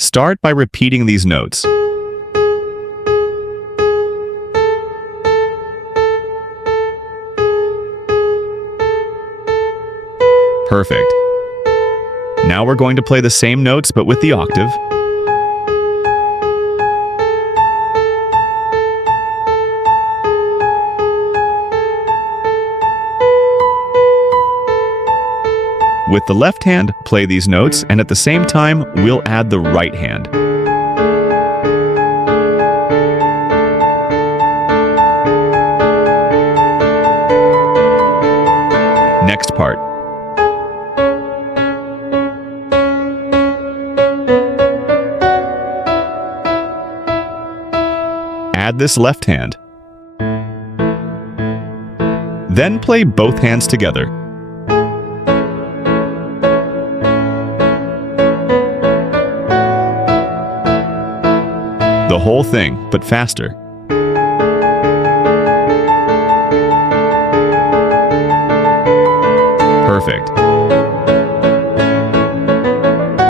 Start by repeating these notes. Perfect. Now we're going to play the same notes but with the octave. With the left hand, play these notes, and at the same time, we'll add the right hand. Next part. Add this left hand. Then play both hands together. The whole thing, but faster. Perfect.